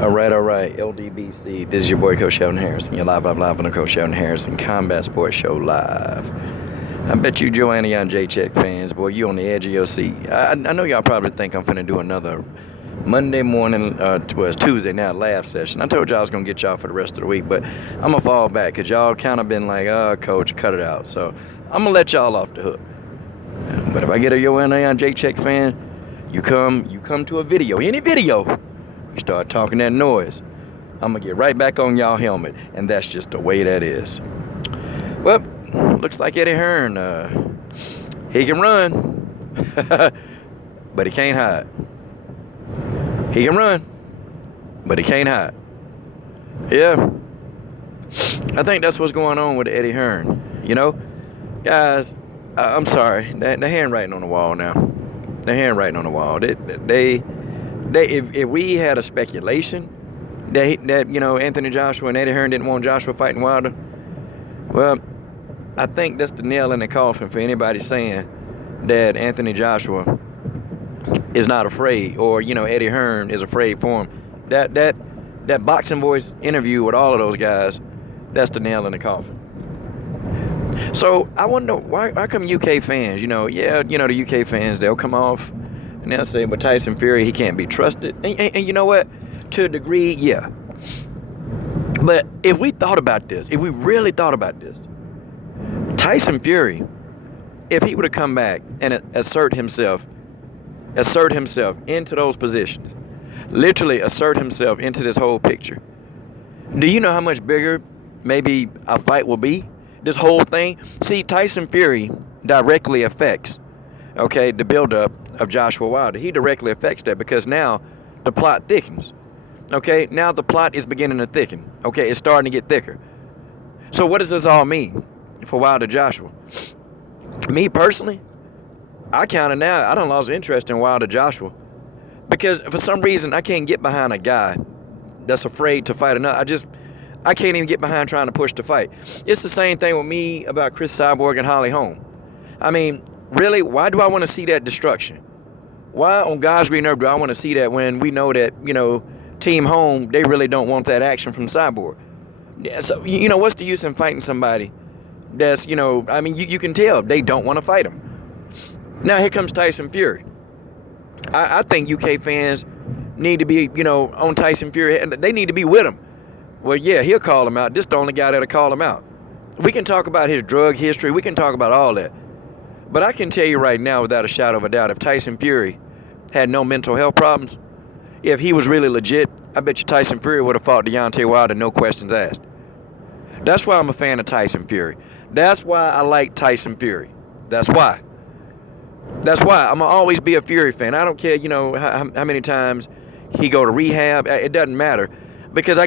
All right. LDBC. This is your boy, Coach Sheldon Harrison. You're live on the Coach Sheldon Harrison Combat Sports Show live. I bet you Joanna and J-Check fans, boy, you on the edge of your seat. I know y'all probably think I'm finna do another Monday morning, it's Tuesday now, laugh session. I told y'all I was gonna get y'all for the rest of the week, but I'm gonna fall back because y'all kind of been like, Coach, cut it out. So I'm gonna let y'all off the hook. But if I get a Joanna and J-Check fan, you come to a video, any video, you start talking that noise, I'm gonna get right back on y'all helmet, and that's just the way that is. Well, looks like Eddie Hearn, he can run, but he can't hide. He can run, but he can't hide. Yeah, I think that's what's going on with Eddie Hearn. You know, guys, I'm sorry, the handwriting on the wall now. The handwriting on the wall. If we had a speculation that Anthony Joshua and Eddie Hearn didn't want Joshua fighting Wilder, well, I think that's the nail in the coffin for anybody saying that Anthony Joshua is not afraid, or Eddie Hearn is afraid for him. That Boxing Voice interview with all of those guys, that's the nail in the coffin. So I wonder why come UK fans, the UK fans, they'll come off and they'll say, but Tyson Fury, he can't be trusted. And you know what? To a degree, yeah. But if we thought about this, if we really thought about this, Tyson Fury, if he would have come back and assert himself into those positions, literally assert himself into this whole picture, do you know how much bigger maybe a fight will be? This whole thing. See, Tyson Fury directly affects, the buildup of Joshua Wilder. He directly affects that because now the plot thickens. Now the plot is beginning to thicken. It's starting to get thicker. So what does this all mean for Wilder Joshua? Me personally, I done lost interest in Wilder Joshua because for some reason I can't get behind a guy that's afraid to fight another. I can't even get behind trying to push the fight. It's the same thing with me about Chris Cyborg and Holly Holm. I mean, really, why do I want to see that destruction? Why on God's green earth do I want to see that when we know that, Team Holm, they really don't want that action from Cyborg? Yeah, so, what's the use in fighting somebody that's, you can tell they don't want to fight him. Now here comes Tyson Fury. I think UK fans need to be, on Tyson Fury, and they need to be with him. Well, yeah, he'll call him out. This is the only guy that'll call him out. We can talk about his drug history. We can talk about all that. But I can tell you right now, without a shadow of a doubt, if Tyson Fury had no mental health problems, if he was really legit, I bet you Tyson Fury would have fought Deontay Wilder, no questions asked. That's why I'm a fan of Tyson Fury. That's why I like Tyson Fury. That's why. I'm going to always be a Fury fan. I don't care, how many times he go to rehab. It doesn't matter. Because I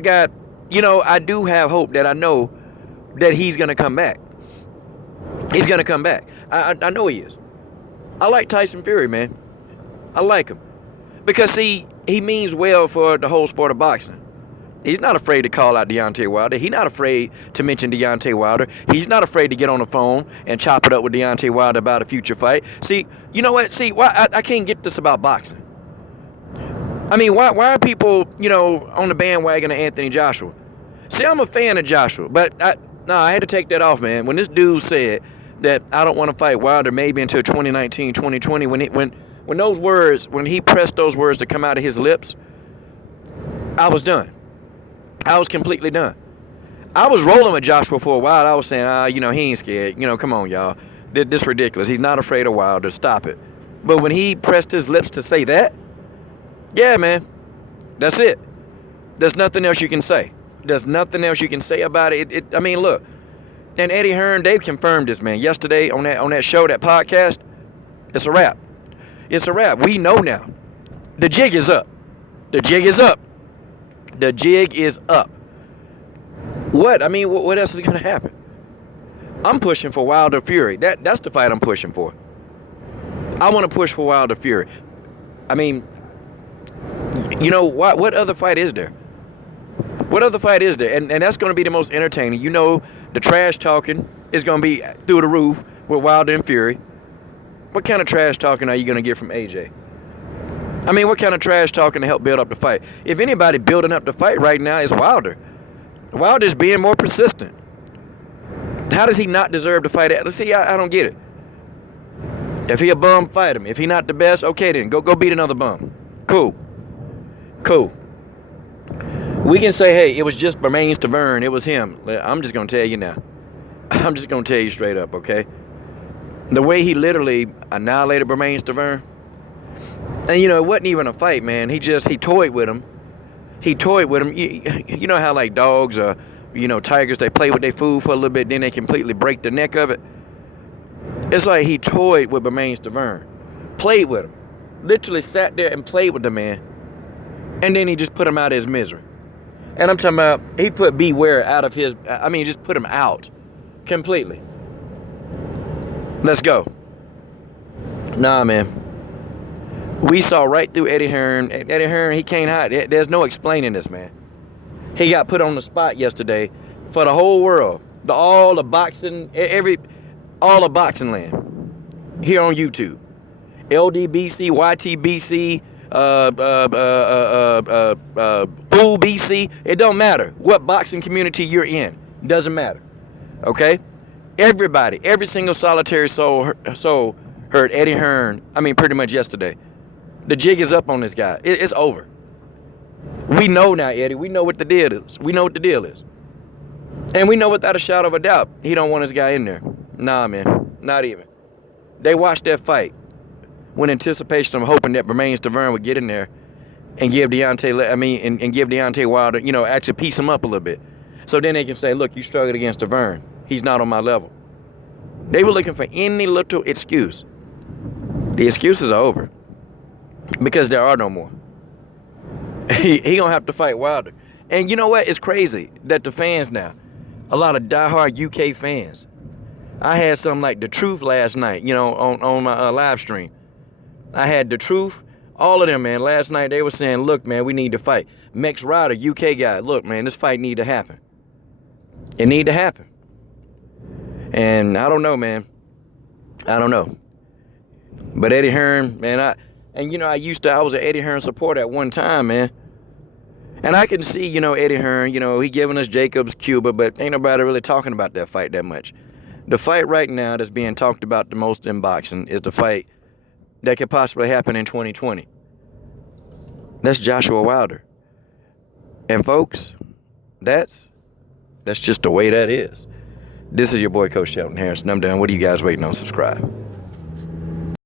do have hope that I know that he's going to come back. He's going to come back. I know he is. I like Tyson Fury, man. I like him. Because, see, he means well for the whole sport of boxing. He's not afraid to call out Deontay Wilder. He's not afraid to mention Deontay Wilder. He's not afraid to get on the phone and chop it up with Deontay Wilder about a future fight. See, you know what? See, why I can't get this about boxing. I mean, why are people, on the bandwagon of Anthony Joshua? See, I'm a fan of Joshua, but I had to take that off, man. When this dude said that I don't want to fight Wilder maybe until 2019, 2020, when those words, when he pressed those words to come out of his lips, I was done. I was completely done. I was rolling with Joshua for a while. I was saying, he ain't scared. Come on, y'all. This ridiculous. He's not afraid of Wilder. Stop it. But when he pressed his lips to say that, yeah, man, that's it. There's nothing else you can say. There's nothing else you can say about it. I mean, look, and Eddie Hearn, they've confirmed this, man. Yesterday on that show, that podcast, it's a wrap. It's a wrap. We know now. The jig is up. The jig is up. The jig is up. What? I mean, what else is going to happen? I'm pushing for Wilder Fury. That's the fight I'm pushing for. I want to push for Wilder Fury. I mean, what other fight is there? What other fight is there? And that's going to be the most entertaining. The trash talking is going to be through the roof with Wilder and Fury. What kind of trash talking are you going to get from AJ? I mean, what kind of trash talking to help build up the fight? If anybody building up the fight right now is Wilder. Wilder's being more persistent. How does he not deserve to fight? Let's see, I don't get it. If he a bum, fight him. If he not the best, okay then, go beat another bum. Cool. We can say, hey, it was just Bermain Stavern. It was him. I'm just going to tell you now. I'm just going to tell you straight up, okay? The way he literally annihilated Bermain Stavern. And, it wasn't even a fight, man. He toyed with him. You know how, like, dogs or, tigers, they play with their food for a little bit, then they completely break the neck of it? It's like he toyed with Bermain Stavern. Played with him. Literally sat there and played with the man. And then he just put him out of his misery. And I'm talking about, he put Beware out of his, just put him out. Completely. Let's go. Nah, man. We saw right through Eddie Hearn. Eddie Hearn, he can't hide. There's no explaining this, man. He got put on the spot yesterday for the whole world. All the boxing land here on YouTube. LDBC, YTBC, Fool BC. It don't matter what boxing community you're in. Doesn't matter. Okay? Everybody, every single solitary soul heard Eddie Hearn, pretty much yesterday. The jig is up on this guy. It's over. We know now, Eddie. We know what the deal is. And we know without a shadow of a doubt, he don't want his guy in there. Nah, man. Not even. They watched that fight with anticipation of hoping that Bermain Stavern would get in there and give Deontay Wilder, actually piece him up a little bit. So then they can say, look, you struggled against Stavern. He's not on my level. They were looking for any little excuse. The excuses are over. Because there are no more. He gonna have to fight Wilder. And you know what? It's crazy that the fans now, a lot of diehard UK fans. I had something like The Truth last night, on my live stream. I had The Truth, all of them, man. Last night they were saying, look, man, we need to fight. Mex Ryder, UK guy, look, man, this fight need to happen. It need to happen. And I don't know, man. I don't know. But Eddie Hearn, man, I was an Eddie Hearn supporter at one time, man. And I can see, Eddie Hearn, he giving us Jacobs, Cuba, but ain't nobody really talking about that fight that much. The fight right now that's being talked about the most in boxing is the fight that could possibly happen in 2020. That's Joshua Wilder. And folks, that's just the way that is. This is your boy, Coach Shelton Harrison. I'm done. What are you guys waiting on? Subscribe.